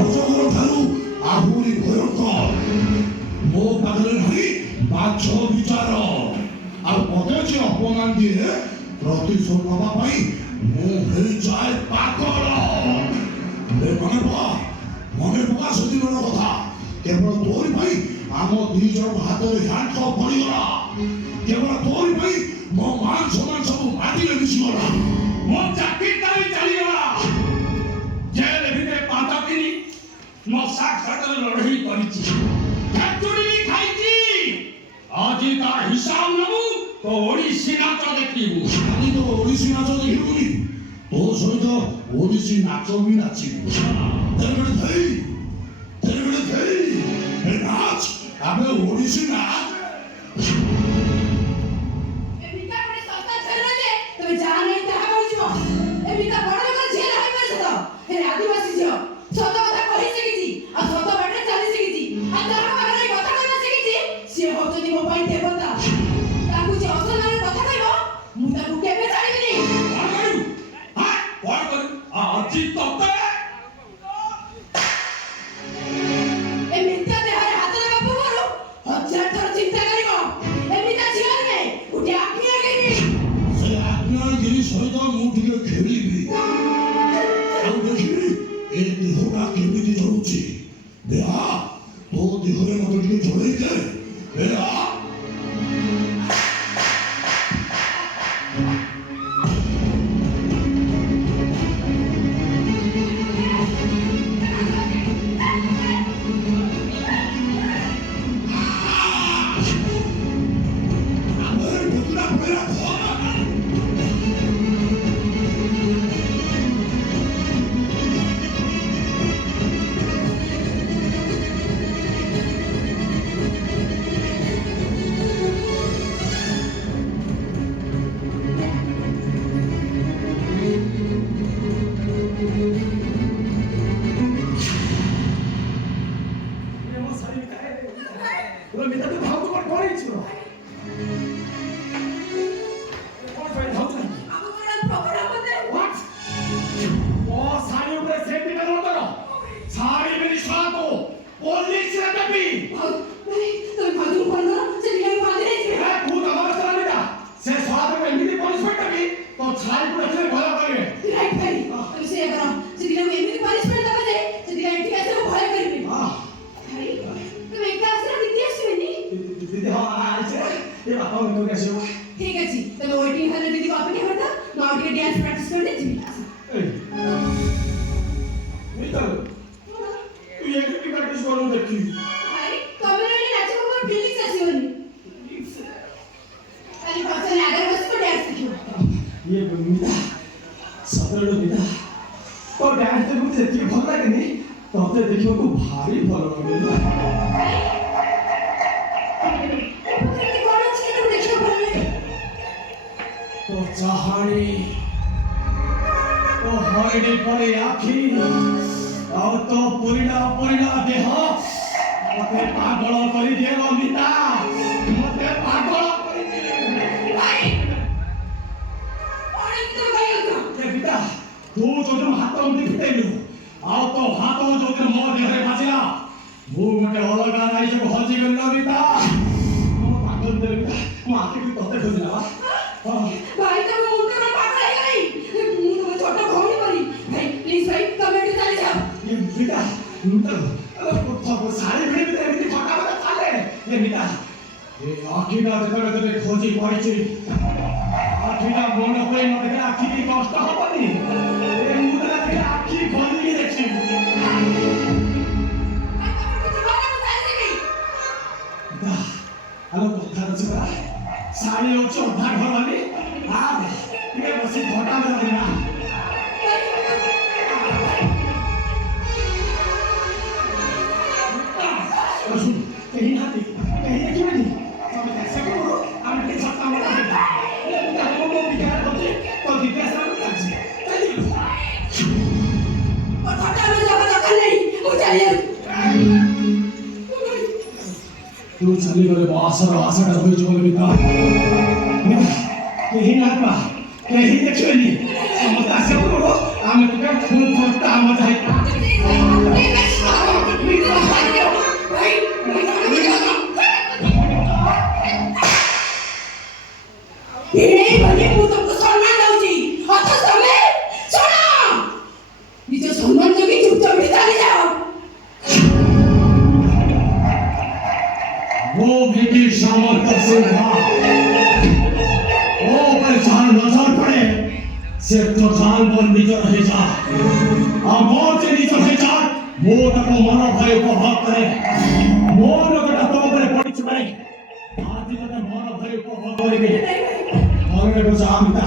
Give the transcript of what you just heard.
ଅଜଗର ଠାରୁ ଆହୁରି ଭୟଙ୍କର। ମୋ ପାଖରେ ନାହିଁ ମାଛ ବିଚାର। ଆଉ ମତେ ଯେ ଅପମାନ ଦିଏ ପ୍ରତିଶୋଧ ନେବା ପାଇଁ ମୁଁ ହେଇଯାଏ ପାଗଳ। ମନେ ପକା ସେଦିନର କଥା। କେବଳ ତୋରି ପାଇଁ ଆମ ଦି ଜଣଙ୍କ ହାତରେ ହ୍ୟାଣ୍ଡକପ୍ ପଡ଼ିଗଲା। କେବଳ ତୋରି ପାଇଁ ମୋ ମାନ ସମ୍ମାନ ସବୁ ମାଟିରେ ମିଶିଗଲା। ମୋ ଚାକିରିଟା ବି ଚାଲିଗଲା। ଜେଲ ଭିତରେ ପାଦ କିଣି ମୋ ସାକ୍ଷାତରେ ଲଢ଼େଇ କରିଛି, ଖେଚୁଡ଼ି ବି ଖାଇଛି। ଆଜି ତା ହିସାବ ନେବୁ ତ ଓଡ଼ିଶୀ ନାଚ ଦେଖିବୁ। ଖାଲି ତ ଓଡ଼ିଶୀ ନାଚ ଦେଖିବୁନି, ତୋ ସହିତ ଓଡ଼ିଶୀ ନାଚ ବି ନାଚିବୁ। নাচ আমি ওড়িশি নাচ। ସହିତ ମୁଁ ଟିକେ ଖେଳିବି ଆଉ ଦେଖିବି ଏ ଦେହଟା କେମିତି ଜଳୁଛି। ଦେହା ତୋ ଦେହରେ ମତେ ଟିକେ ଜଳେଇ ଦେ। ଦେହା ठीक अछि तमे वेटिंग हॉल दीदी को अपने हटा मां के डांस प्रैक्टिस करने जी। मित्र तू ये की प्रैक्टिस करू देखी भाई कमरे में नाच को पर फीलिंग्स आसीबनी खाली पाछे लागर बस को डांस देखियो। ये मिता सबरो मिता तो डांस तो मुझे देखि भल लागेनी तते देखियो को भारी भल लागेला। चाहानी तो हरडी पड़े आखी और तो पुरीना पुरीना देह मते पागल करी देलो मिता मते पागल करी दे भाई और इतना भाई का ए मिता तू जो हाथ उंडी फिटेलु आ तो हाथ जो मो देहरे बाजिला मु मते अलगा नाइ जो हजी गल्लो मिता मो पागल दे मिता मो आके भी तते खोजिला भाई तो मुंडे में पागल है नहीं मुंड में छोटा भौणी परी भाई प्लीज भाई कमेंट चले जाओ। ये मिता मिता तो सारी भिड़ी में एमिति फटा फटा चाले ये मिता ये आखिटा जतले तते खोजी पड़िछि आखिटा मन कोई न देखे आखि की कष्ट होबनी ए मुदला देखे आखि खोली के देखि भाई कमेंट तो बारे में चले गई मिता आलो कथा रचबा साड़ी होची अधा घर वाली आ ये बसी फटा में रहना कहीं हाथी कहीं देखी बनी हम ऐसे करो हम के छक्का मारा है ये हम वो बिगाड़ होते तो दिखे सब काज चलिए और फटा में जाकर दखल नहीं वो चाहिए तू चली गले आशा होई जो मिता कहीं ना पा कहीं देखियो नहीं समझ आसे करो हम तो खून फटता मजा है। ସେ ତ ଜାନ ନିଜ ରହିଯା ଆଉ ମୋର ଯେ ନିଜ ରହିଯା ମୁଁ ତାକୁ ମନ ଭୟ ଉପଭୋଗ କରେ ମୋ ଲୋକଟା ତୋ ଉପରେ ପଡ଼ିଛି ଭାଇ ଆଜି ତତେ ମନ ଭୟ ଉପଭୋଗ କରିବି ମନରେ ବୁଝା ମିତା